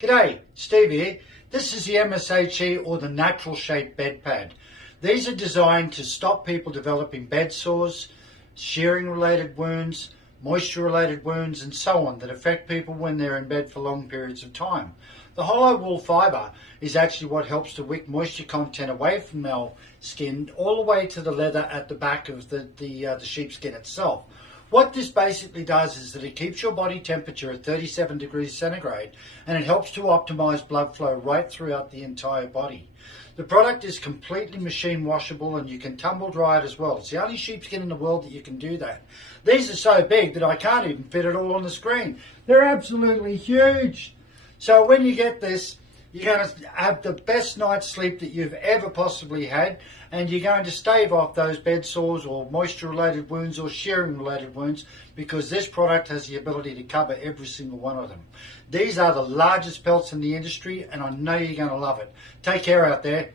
G'day, Steve here. This is the MSHE or the natural shape bed pad. These are designed to stop people developing bed sores, shearing related wounds, moisture related wounds and so on that affect people when they're in bed for long periods of time. The hollow wool fibre is actually what helps to wick moisture content away from our skin all the way to the leather at the back of the sheepskin itself. What this basically does is that it keeps your body temperature at 37 degrees centigrade and it helps to optimize blood flow right throughout the entire body. The product is completely machine washable and you can tumble dry it as well. It's the only sheepskin in the world that you can do that. These are so big that I can't even fit it all on the screen. They're absolutely huge. So when you get this, you're going to have the best night's sleep that you've ever possibly had, and you're going to stave off those bed sores or moisture related wounds or shearing related wounds, because this product has the ability to cover every single one of them. These are the largest pelts in the industry and I know you're going to love it. Take care out there.